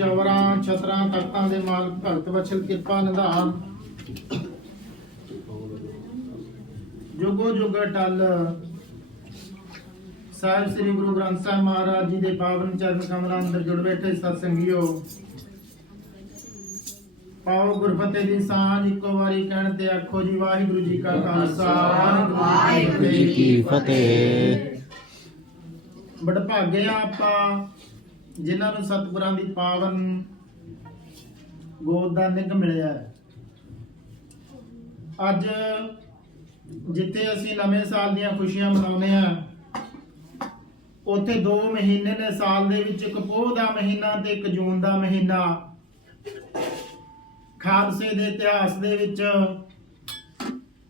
ਚੌਰਾਂ ਛਤਰਾਂ ਤਖਤਾਂ ਦੇ ਮਾਲਕ ਭਗਤ ਵਛਲ ਕਿਰਪਾ ਨਿਧਾਨ। ਜੁਗੋ ਜੁਗ ਟਲ। ਸਾਹਿਬ ਸ੍ਰੀ ਗੁਰੂ ਗ੍ਰੰਥ ਸਾਹਿਬ ਮਹਾਰਾਜ ਜੀ ਦੇ ਪਾਵਨ ਚਰਨ ਕਮਲਾਂ ਅੰਦਰ ਜੁੜ ਬੈਠੇ ਸਤ ਸੰਗਿਓ ਪਾਓ ਗੁਰਫਤਿਹ ਦੀ ਸਾਂਝ ਇੱਕੋ ਵਾਰੀ ਕਹਿਣ ਤੇ ਆਖੋ ਜੀ ਵਾਹਿਗੁਰੂ ਜੀ ਕਾ ਖਾਲਸਾ। ਵਾਹਿਗੁਰੂ ਜੀ ਕੀ ਫਤਿਹ। ਬੜਭਾਗੇ ਆ ਆਪਾਂ ਜਿਨ੍ਹਾਂ ਨੂੰ ਸਤਿਗੁਰਾਂ ਦੀ ਪਾਵਨ ਗੋਦ ਦਾ ਨਿਗ ਮਿਲਿਆ ਅੱਜ ਜਿੱਥੇ ਅਸੀਂ ਨਵੇਂ ਸਾਲ ਦੀਆਂ ਖੁਸ਼ੀਆਂ ਮਨਾਉਂਦੇ ਆ ਉੱਥੇ 2 ਮਹੀਨੇ ਨੇ ਸਾਲ ਦੇ ਵਿੱਚ ਇੱਕ ਪੋਹ ਦਾ ਮਹੀਨਾ ਤੇ ਇੱਕ ਜੂਨ ਦਾ ਮਹੀਨਾ। ਖਾਲਸੇ ਦੇ ਇਤਿਹਾਸ ਦੇ ਵਿੱਚ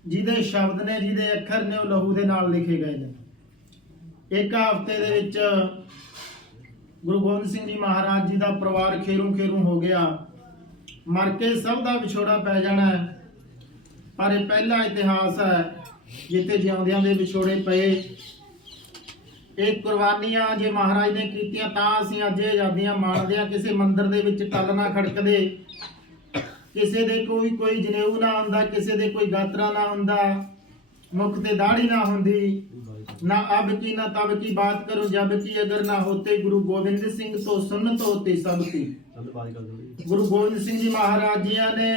ਜਿਹਦੇ ਸ਼ਬਦ ਨੇ, ਜਿਹਦੇ ਅੱਖਰ ਨੇ ਉਹ ਲਹੂ ਦੇ ਨਾਲ ਲਿਖੇ ਗਏ ਨੇ। ਇੱਕ ਹਫ਼ਤੇ ਦੇ ਵਿੱਚ ਗੁਰੂ ਗੋਬਿੰਦ ਸਿੰਘ ਜੀ ਮਹਾਰਾਜ ਜੀ ਦਾ ਪਰਿਵਾਰ ਖੇਰੂ ਖੇਰੂ ਹੋ ਗਿਆ। ਮਰ ਕੇ ਸਭ ਦਾ ਵਿਛੋੜਾ ਪੈ ਜਾਣਾ ਹੈ। ਪਰ ਇਹ ਪਹਿਲਾ ਇਤਿਹਾਸ ਹੈ, ਜਿੱਥੇ ਜਿਉਂਦਿਆਂ ਦੇ ਵਿਛੋੜੇ ਪਏ। ਇਹ ਕੁਰਬਾਨੀਆਂ ਜੇ ਮਹਾਰਾਜ ਨੇ ਕੀਤੀਆਂ ਤਾਂ ਅਸੀਂ ਅੱਜ ਆਜ਼ਾਦੀਆਂ ਮਾਣਦੇ ਹਾਂ। ਕਿਸੇ ਮੰਦਿਰ ਦੇ ਵਿੱਚ ਟੱਲ ਨਾ ਖੜਕਦੇ। ਕਿਸੇ ਦੇ ਕੋਈ ਕੋਈ ਜਨੇਊ ਨਾ ਹੁੰਦਾ, ਕਿਸੇ ਦੇ ਕੋਈ ਗਾਤਰਾ ਨਾ ਹੁੰਦਾ। ਮੁਖ ਤੇ ਦਾੜੀ ਨਾ ਹੁੰਦੀ। ਨਾ ਅਬ ਕੀ ਨਾ ਤਬ ਕੀ ਬਾਤ ਕਰੋ ਜਬ ਕੀ ਅਗਰ ਨਾ ਹੋਤੇ ਗੁਰੂ ਗੋਬਿੰਦ ਸਿੰਘ ਤੋਂ ਸੁਨਤ ਹੋਤੀ ਸਭ ਕੀ। ਗੁਰੂ ਗੋਬਿੰਦ ਸਿੰਘ ਜੀ ਮਹਾਰਾਜ ਜੀਆਂ ਨੇ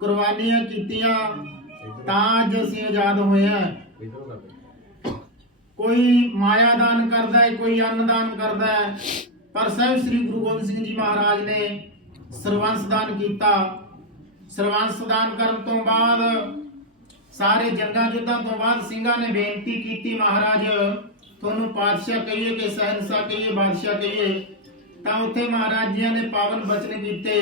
ਕੁਰਬਾਨੀਆਂ ਕੀਤੀਆਂ ਤਾਂ ਅੱਜ ਅਸੀਂ ਆਜ਼ਾਦ ਹੋਏ ਹਾਂ। ਕੋਈ ਮਾਇਆ ਦਾਨ ਕਰਦਾ ਹੈ ਕੋਈ ਅੰਨ ਦਾਨ ਕਰਦਾ ਹੈ ਪਰ ਸਾਹਿਬ ਸ੍ਰੀ ਗੁਰੂ ਗੋਬਿੰਦ ਸਿੰਘ ਜੀ ਮਹਾਰਾਜ ਨੇ ਸਰਵੰਸ ਦਾਨ ਕੀਤਾ। ਸਰਵੰਸ ਦਾਨ ਕਰਨ ਤੋਂ ਬਾਅਦ ਸਾਰੇ ਜੰਗਾਂ ਯੁੱਧਾਂ ਤੋਂ ਬਾਅਦ ਸਿੰਘਾਂ ਨੇ ਬੇਨਤੀ ਕੀਤੀ ਮਹਾਰਾਜ, ਤੁਹਾਨੂੰ ਪਾਤਸ਼ਾਹ ਕਹੀਏ ਕਿ ਸਹਿਨਸ਼ਾਹ ਕਹੀਏ, ਬਾਦਸ਼ਾਹ ਕਹੀਏ, ਤਾਂ ਉੱਥੇ ਮਹਾਰਾਜ ਜੀਆਂ ਨੇ ਪਾਵਨ ਬਚਨ ਕੀਤੇ।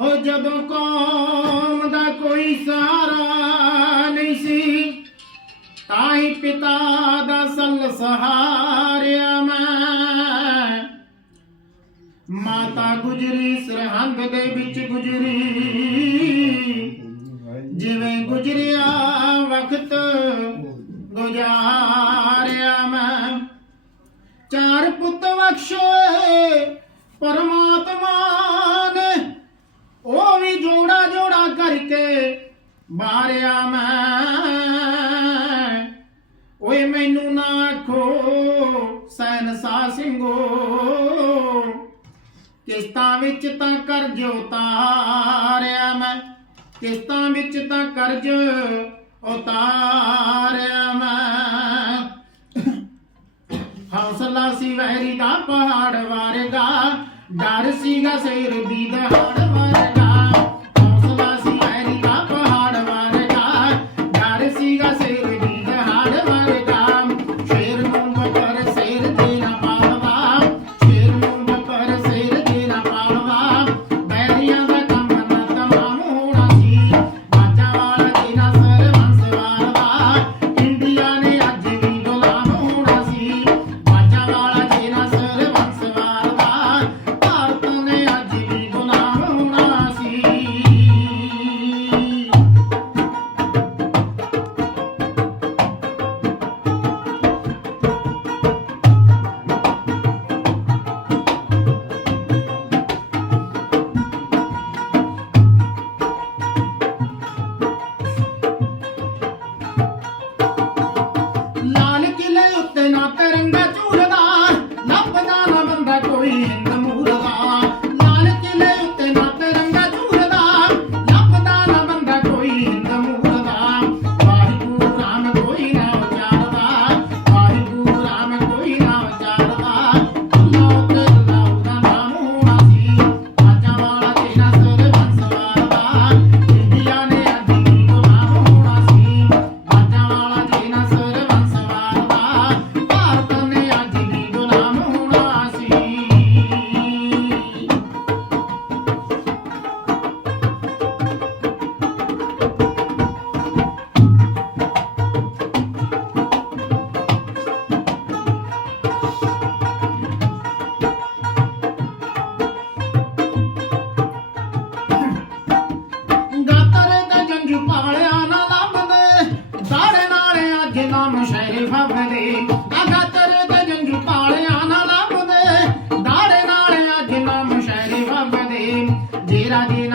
ਹੋ ਜਦੋਂ ਕੌਮ ਦਾ ਕੋਈ ਸਹਾਰਾ ਨਹੀਂ ਸੀ, ਤਾਂ ਹੀ ਪਿਤਾ ਦਾ ਸੰਗ ਸਹਾਰਿਆ ਮੈਂ। ਮਾਤਾ ਗੁਜਰੀ ਸਰਹੰਦ ਦੇ ਵਿੱਚ ਗੁਜਰੀ। ਜਿਵੇਂ ਗੁਜਰਿਆ ਵਕਤ ਗੁਜ਼ਾਰਿਆ ਮੈਂ। ਚਾਰ ਪੁੱਤ ਬਖਸ਼ੇ ਪਰਮਾਤਮਾ ਨੇ, ਉਹ ਵੀ ਜੋੜਾ ਜੋੜਾ ਕਰਕੇ ਮਾਰਿਆ ਮੈਂ। ਓਏ ਮੈਨੂੰ ਨਾ ਆਖੋ, ਸੈਨਸਾ ਸਿੰਘੋ, ਕਿਸ਼ਤਾਂ ਵਿੱਚ ਤਾਂ ਕਰਜ਼ ਤਾਰਿਆ ਮੈਂ। ਕਿਸ਼ਤਾਂ ਵਿੱਚ ਤਾਂ ਕਰਜ਼ ਉਤਾਰਿਆ ਮੈਂ। ਹੌਸਲਾ ਸੀ ਵਹਿਰੀ ਦਾ ਪਹਾੜ ਵਰਗਾ, ਡਰ ਸੀਗਾ ਸਿਰ ਦੀ ਦਹਾੜ ਵਰਗਾ। Govind Did dira.